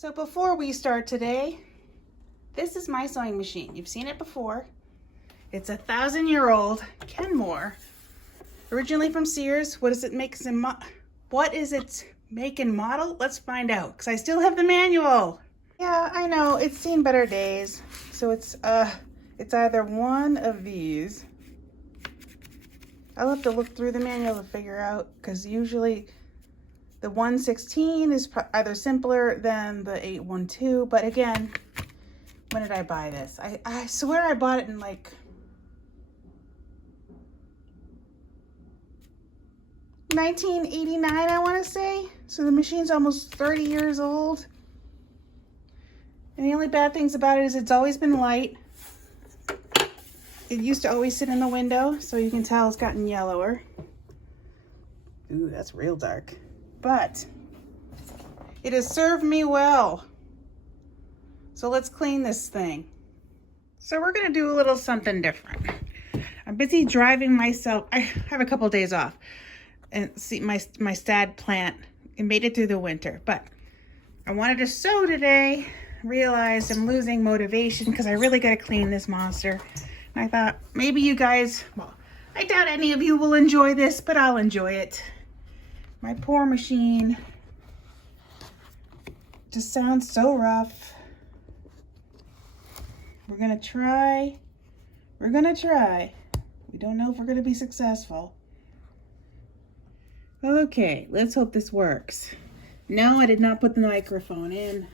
So before we start today, this is my sewing machine. You've seen it before. It's a 1,000-year-old Kenmore, originally from Sears. What is it what is its make and model? Let's find out, because I still have the manual. Yeah, I know, it's seen better days. So it's either one of these. I'll have to look through the manual to figure out, because usually the 116 is either simpler than the 812, but again, when did I buy this? I swear I bought it in like 1989, I want to say. So the machine's almost 30 years old. And the only bad things about it is it's always been light. It used to always sit in the window, so you can tell it's gotten yellower. Ooh, that's real dark. But it has served me well. So let's clean this thing. So we're gonna do a little something different. I'm busy driving myself. I have a couple of days off. And see, my stad plant, it made it through the winter. But I wanted to sew today. Realized I'm losing motivation because I really gotta clean this monster. And I thought maybe you guys, well, I doubt any of you will enjoy this, but I'll enjoy it. My poor machine just sounds so rough. We're gonna try. We don't know if we're gonna be successful. Okay, let's hope this works. No, I did not put the microphone in.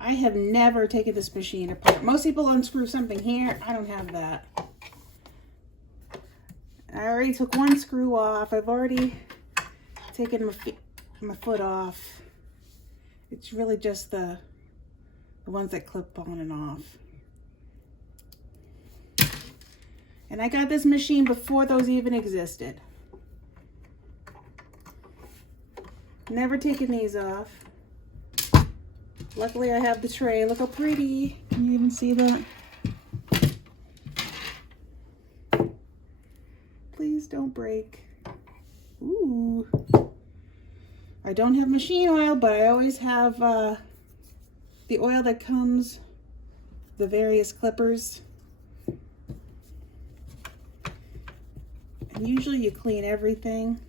I have never taken this machine apart. Most people unscrew something here. I don't have that. I already took one screw off. I've already taken my foot off. It's really just the ones that clip on and off. And I got this machine before those even existed. Never taken these off. Luckily I have the tray. Look how pretty. Can you even see that? Please don't break. Ooh. I don't have machine oil, but I always have the oil that comes, the various clippers. And usually you clean everything.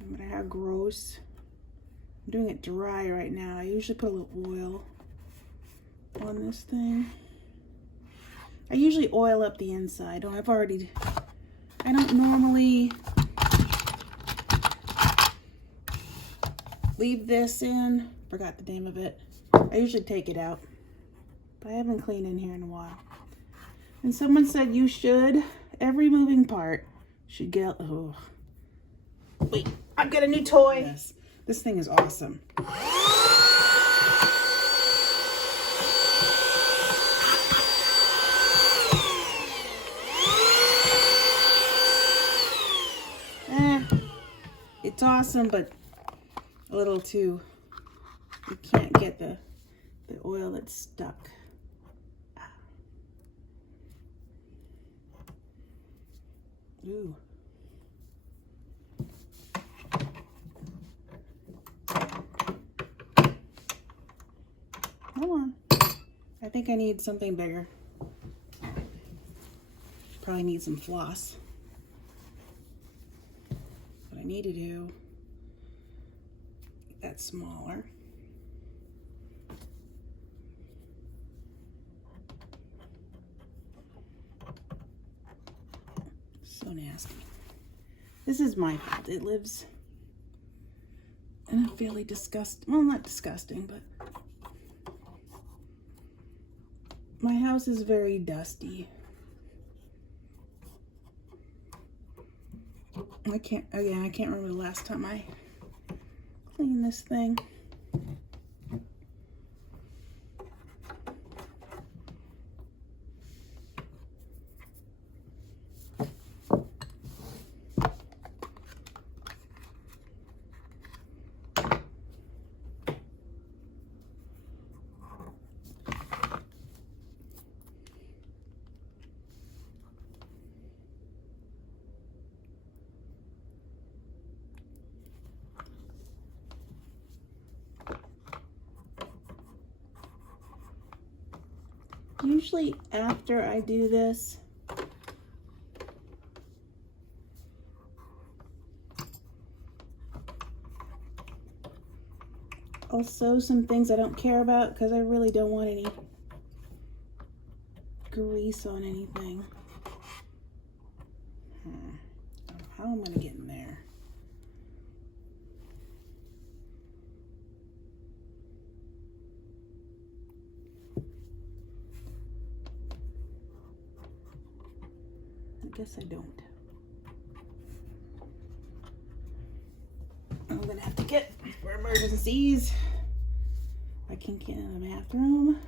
No matter how gross. I'm doing it dry right now. I usually put a little oil on this thing. I usually oil up the inside. I don't normally leave this in. Forgot the name of it. I usually take it out. But I haven't cleaned in here in a while. And someone said you should. Every moving part should get... Oh. Wait, I've got a new toy. Yes. This thing is awesome. It's awesome, but a little too, you can't get the oil that's stuck. Ooh. Come on. I think I need something bigger. Probably need some floss. What I need to do, make that smaller. So nasty. This is my fault. It lives in a fairly disgusting, well, not disgusting, but my house is very dusty. I can't remember the last time I cleaned this thing. usually after I do this, I'll sew some things I don't care about because I really don't want any grease on anything. How am I gonna get in there? I guess I don't. I'm gonna have to get for emergencies. I can't get in the bathroom.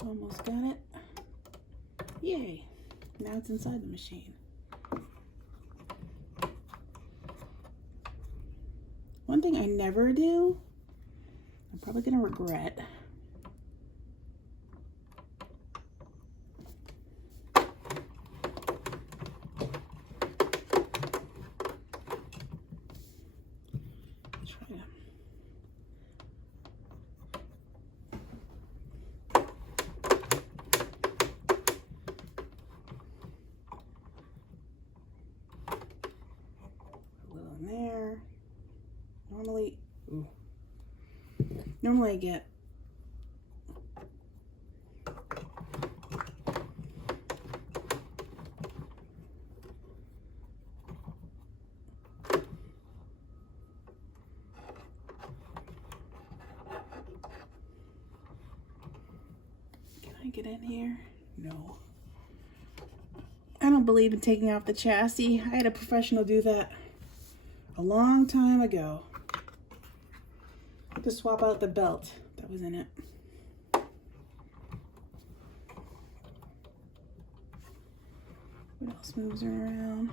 Almost got it. Yay. Now it's inside the machine. One thing I never do, I'm probably gonna regret. Normally I get Can I get in here? No. I don't believe in taking off the chassis. I had a professional do that a long time ago. To swap out the belt that was in it. What else moves around?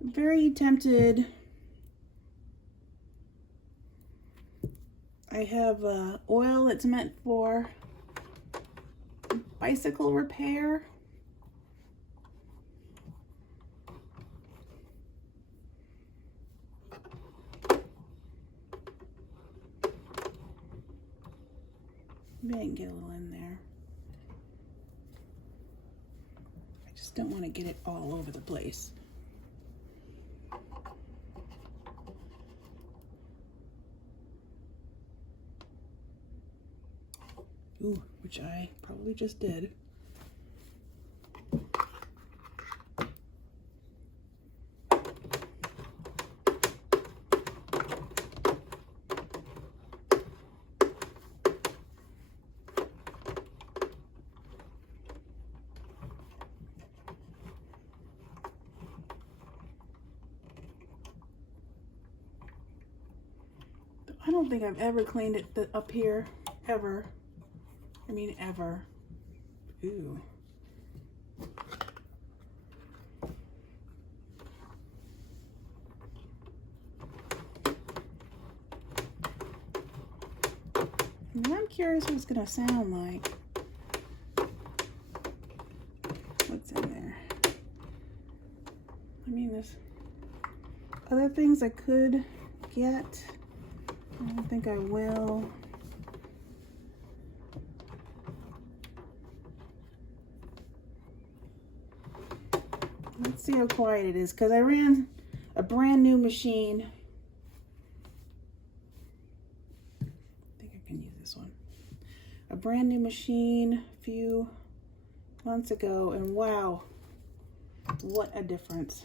I'm very tempted. I have oil that's meant for bicycle repair. Maybe I can get a little in there. I just don't want to get it all over the place. Ooh, which I probably just did. I don't think I've ever cleaned it up here, ever. I mean, ever. Ooh. Now I'm curious what it's gonna sound like. What's in there? I mean, there's other things I could get. I don't think I will. Let's see how quiet it is, because I ran a brand new machine. I think I can use this one. A brand new machine a few months ago, and wow, what a difference.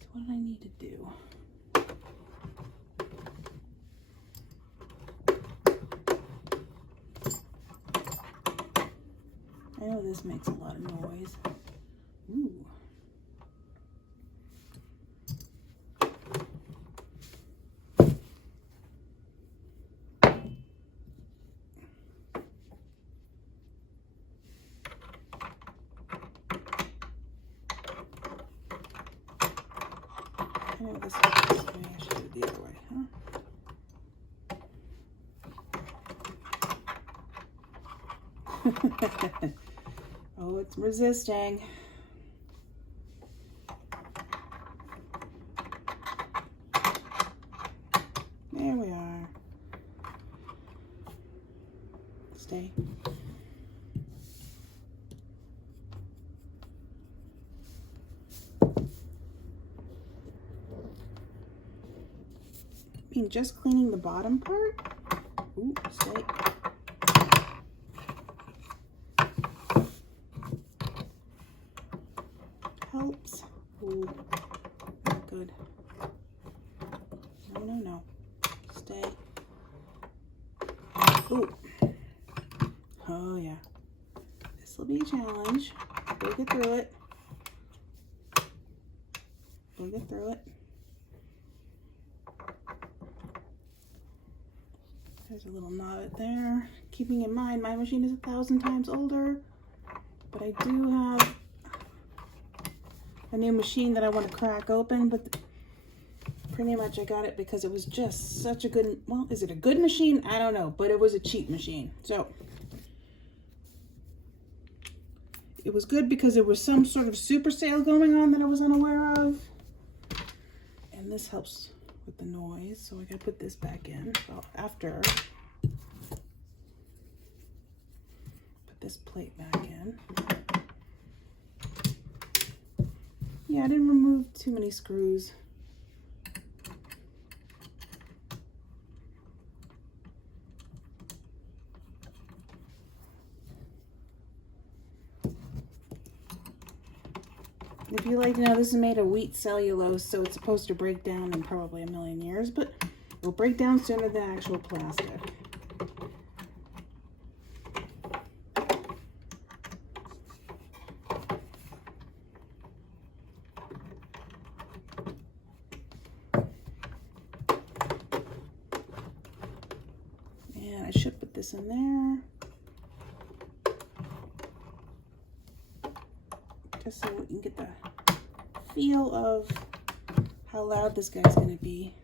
So what do I need to do? I know this makes a lot of noise. Ooh. I know this is the way. I should do it the other way, huh? Oh, it's resisting. There we are. Stay. I mean, just cleaning the bottom part. Ooh, stay. Helps. Ooh, not good. No, no, no. Stay. Ooh. Oh, yeah. This will be a challenge. We'll get through it. We'll get through it. There's a little knot there. Keeping in mind, my machine is 1,000 times older, but I do have a new machine that I want to crack open, but pretty much I got it because it was just such a good, well, is it a good machine? I don't know, but it was a cheap machine. So it was good because there was some sort of super sale going on that I was unaware of. And this helps with the noise, so I gotta put this back in. Well, after, put this plate back in. Yeah, I didn't remove too many screws. If you like to know, this is made of wheat cellulose, so it's supposed to break down in probably a million years, but it will break down sooner than actual plastic. And I should put this in there. Just so we can get the feel of how loud this guy's gonna be.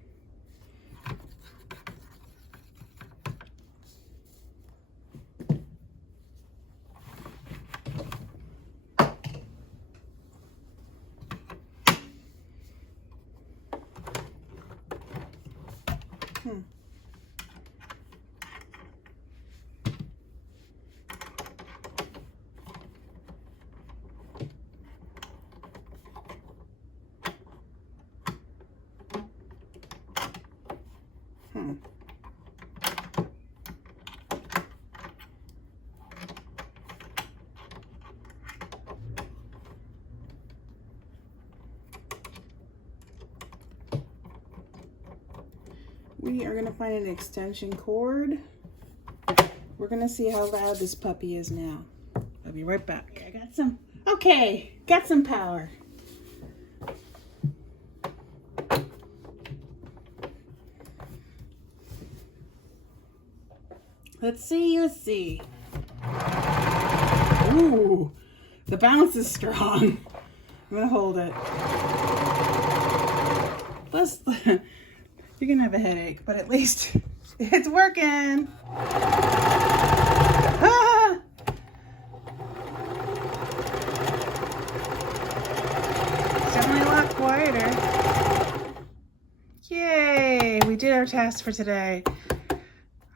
We are gonna find an extension cord. We're gonna see how loud this puppy is now. I'll be right back. Okay, got some power. Let's see. Ooh, the bounce is strong. I'm gonna hold it. Plus, you're gonna have a headache, but at least it's working. Ah! It's definitely a lot quieter. Yay, we did our task for today.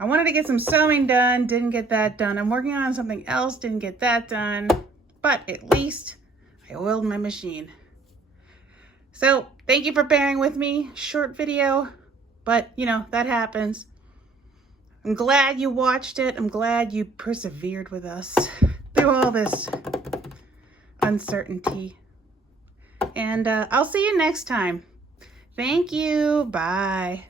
I wanted to get some sewing done, didn't get that done. I'm working on something else, didn't get that done. But at least I oiled my machine. So thank you for bearing with me. Short video, but you know, that happens. I'm glad you watched it. I'm glad you persevered with us through all this uncertainty. And I'll see you next time. Thank you. Bye.